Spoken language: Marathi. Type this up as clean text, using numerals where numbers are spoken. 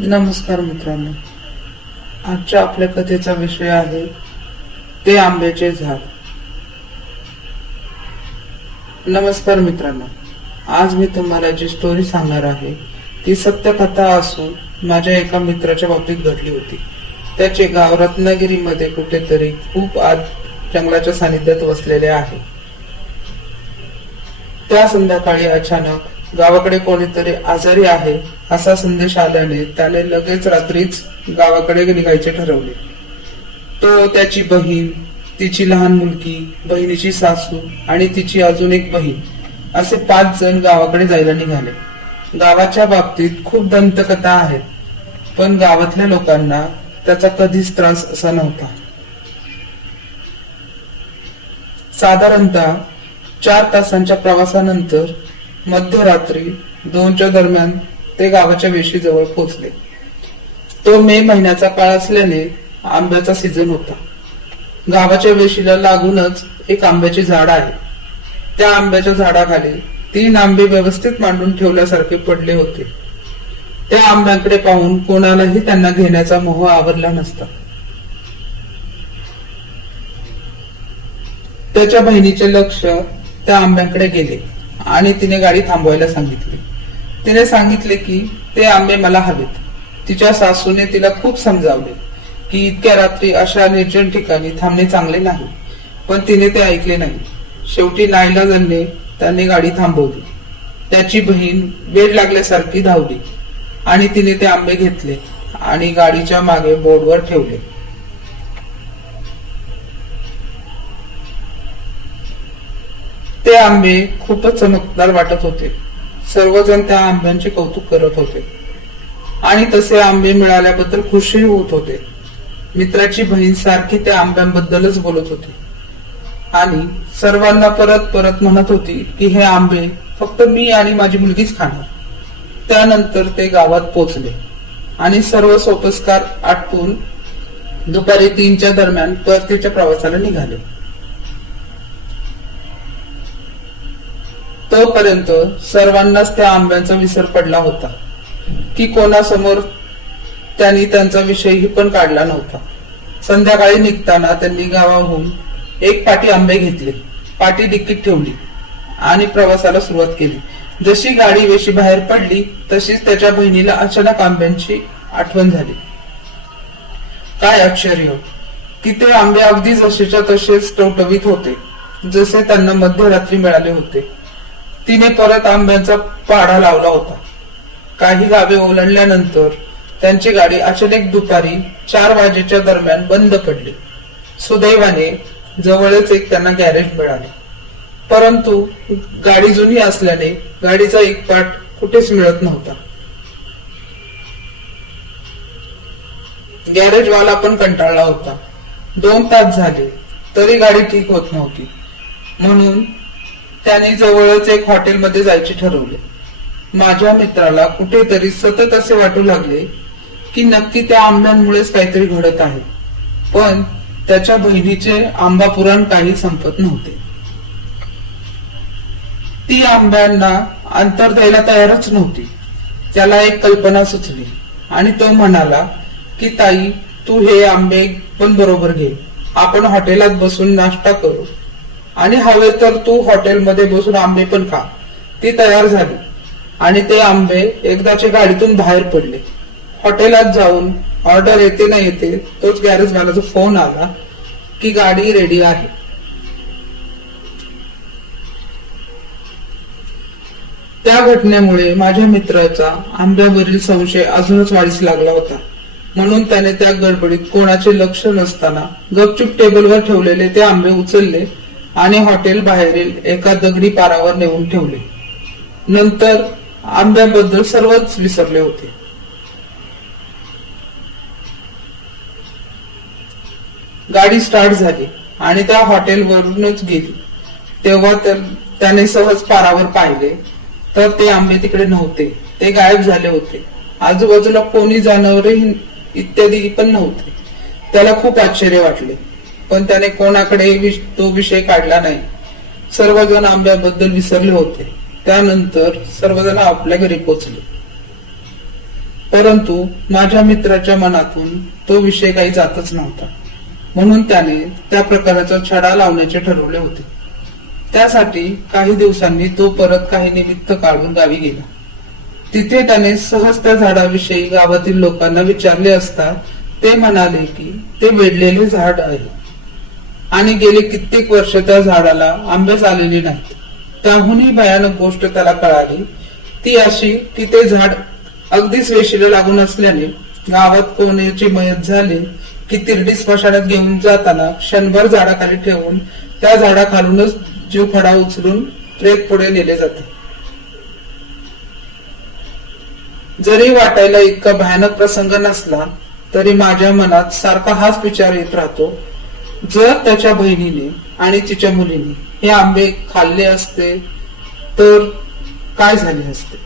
नमस्कार मित्रांनो, आजच्या आपल्या कथेचा विषय आहे ते आंब्याचे झाड. नमस्कार मित्रांनो, आज मी तुम्हाला जी स्टोरी सांगणार आहे ती सत्य कथा असून माझ्या एका मित्राच्या बाबतीत घडली होती. त्याचे गाव रत्नागिरीमध्ये कुठेतरी खूप आत जंगलाच्या सानिध्यात वसलेले आहे. त्या संध्याकाळी अचानक गावाकडे कोणीतरी आजारी आहे असा संदेश आल्याने त्याने लगेच रात्रीच गावाकडे निघायचे ठरवले. तो, त्याची बहीण, तिची लहान मुलगी, बहिणीची सासू आणि तिची अजून एक बहीण असे 5 जण गावाकडे जायला निघाले. गावाच्या बाबतीत खूप दंतकथा आहेत, पण गावातल्या लोकांना त्याचा कधीच त्रास असा नव्हता. साधारणतः 4 तासांच्या प्रवासानंतर मध्यरात्री 2च्या दरम्यान ते गावाच्या वेशीजवळ पोहोचले. तो मे महिन्याचा काळ असल्याने आंब्याचा सीझन होता. गावाच्या वेशीला लागूनच एक आंब्याचे झाड आहे. त्या आंब्याच्या झाडाखाली 3 आंबे व्यवस्थित मांडून ठेवल्यासारखे पडले होते. त्या आंब्यांकडे पाहून कोणालाही त्यांना घेण्याचा मोह आवरला नसता. त्याच्या बहिणीचे लक्ष त्या आंब्यांकडे गेले आणि तिने गाडी थांबवायला सांगितली. तिने सांगितले की ते आंबे मला हवेत. तिच्या सासूने तिला खूप समजावले की इतक्या रात्री अशा निर्जन ठिकाणी थांबणे चांगले नाही, पण तिने ते ऐकले नाही. शेवटी नाईलाजाने त्याने गाडी थांबवली. त्याची बहीण वेड लागल्यासारखी धावली आणि तिने ते आंबे घेतले आणि गाडीच्या मागे बोर्डवर ठेवले. ते आंबे खूपच चमकदार वाटत होते. सर्वजण त्या आंब्यांचे कौतुक करत होते आणि तसे आंबे मिळाल्याबद्दल खुशी होत होते. मित्राची बहीण सारखी त्या आंब्यांबद्दलच बोलत होती आणि सर्वांना परत परत म्हणत होती की हे आंबे फक्त मी आणि माझी मुलगीच खाणार. त्यानंतर ते गावात पोहोचले आणि सर्व सोपस्कार आटपून दुपारी 3च्या दरम्यान परतीच्या प्रवासाला निघाले. तोपर्यंत सर्वांनाच त्या आंब्यांचा विसर पडला होता की कोणासमोर त्यांनी त्यांचा विषयही पण काढला नव्हता. संध्याकाळी निघताना त्यांनी गावाहून एक पाटी आंबे घेतले, पाटी डिक्कीत ठेवली आणि प्रवासाला सुरुवात केली. जशी गाडी वेशी बाहेर पडली तशीच त्याच्या बहिणीला अचानक आंब्यांची आठवण झाली. काय आश्चर्य की ते आंबे अगदी जसेच्या तसेच टवटवीत होते जसे त्यांना मध्यरात्री मिळाले होते. तिने परत आंब्यांचा पाढा लावला होता. काही गावे ओलांडल्यानंतर त्यांची गाडी अचानक दुपारी 4 वाजेच्या दरम्यान बंद पडली. सुदैवाने जवळच एक त्यांना गॅरेज मिळाले, परंतु गाडी जुनी असल्याने गाडीचा एक पार्ट कुठेच मिळत नव्हता. गॅरेजवाला पण कंटाळला होता. 2 तास झाले तरी गाडी ठीक होत नव्हती. म्हणून त्याने जवळच एक हॉटेलमध्ये जायचे ठरवले. माझ्या मित्राला कुठेतरी सतत असे वाटू लागले की नक्की त्या आंब्यांमुळेच काहीतरी घडत आहे, पण त्याच्या बहिणीचे आंबा पुराण काही संपत नव्हते. ती आंब्यांना अंतर द्यायला तयारच नव्हती. त्याला एक कल्पना सुचली आणि तो म्हणाला की ताई, तू हे आंबे पण बरोबर घे. आपण हॉटेलात बसून नाश्ता करू आणि हवे तर तू हॉटेलमध्ये बसून आंबे पण खा. ती तयार झाली आणि ते आंबे एकदाच्या गाडीतून बाहेर पडले. हॉटेलात जाऊन ऑर्डर येते ना येते तोच गॅरेजवाल्याचा फोन आला की गाडी रेडी आहे. त्या घटनेमुळे माझ्या मित्राचा आंब्यावरील संशय अजूनच वाढीस लागला होता. म्हणून त्याने त्या गडबडीत कोणाचे लक्ष नसताना गपचूप टेबलवर ठेवलेले ते आंबे उचलले आणि हॉटेल बाहेरील एका दगडी पारावर नेऊन ठेवले. नंतर आंब्याबद्दल सर्वच विसरले होते. गाडी स्टार्ट झाली आणि त्या हॉटेलवरूनच गेली. तेव्हा त्याने सहज पारावर पाहिले तर ते आंबे तिकडे नव्हते. ते गायब झाले होते. आजूबाजूला कोणी जनावरे इत्यादी पण नव्हते. त्याला खूप आश्चर्य वाटले, पण त्याने कोणाकडे तो विषय काढला नाही. सर्वजण आंब्याबद्दल विसरले होते. त्यानंतर सर्वजण आपल्या घरी पोहोचले. परंतु माझ्या मित्राच्या मनातून तो विषय काही जातच नव्हता, म्हणून त्याने त्या प्रकाराचा छडा लावण्याचे ठरवले होते. त्यासाठी काही दिवसांनी तो परत काही निमित्त काढून गावी गेला. तिथे त्याने सहज त्या झाडाविषयी गावातील लोकांना विचारले असता ते म्हणाले की ते वेढलेले झाड आहे आणि गेले कित्येक वर्ष त्या झाडाला आंबेच आलेले नाहीत. त्याहूनही भयानक गोष्ट त्याला कळाली, ती अशी की ते झाड अगदीच वेशीला लागून असल्याने गावात कोणाची मयत झाले की तिरडी स्मशानात घेऊन जाताना क्षणभर झाडाखाली ठेवून त्या झाडाखालूनच जीव खडा उचलून प्रेत पुढे नेले जाते. जरी वाटायला इतका भयानक प्रसंग नसला तरी माझ्या मनात सारखा हाच विचार येत राहतो, जर त्याच्या बहिणीने आणि तिच्या मुलीने हे आंबे खाल्ले असते तर काय झाले असते.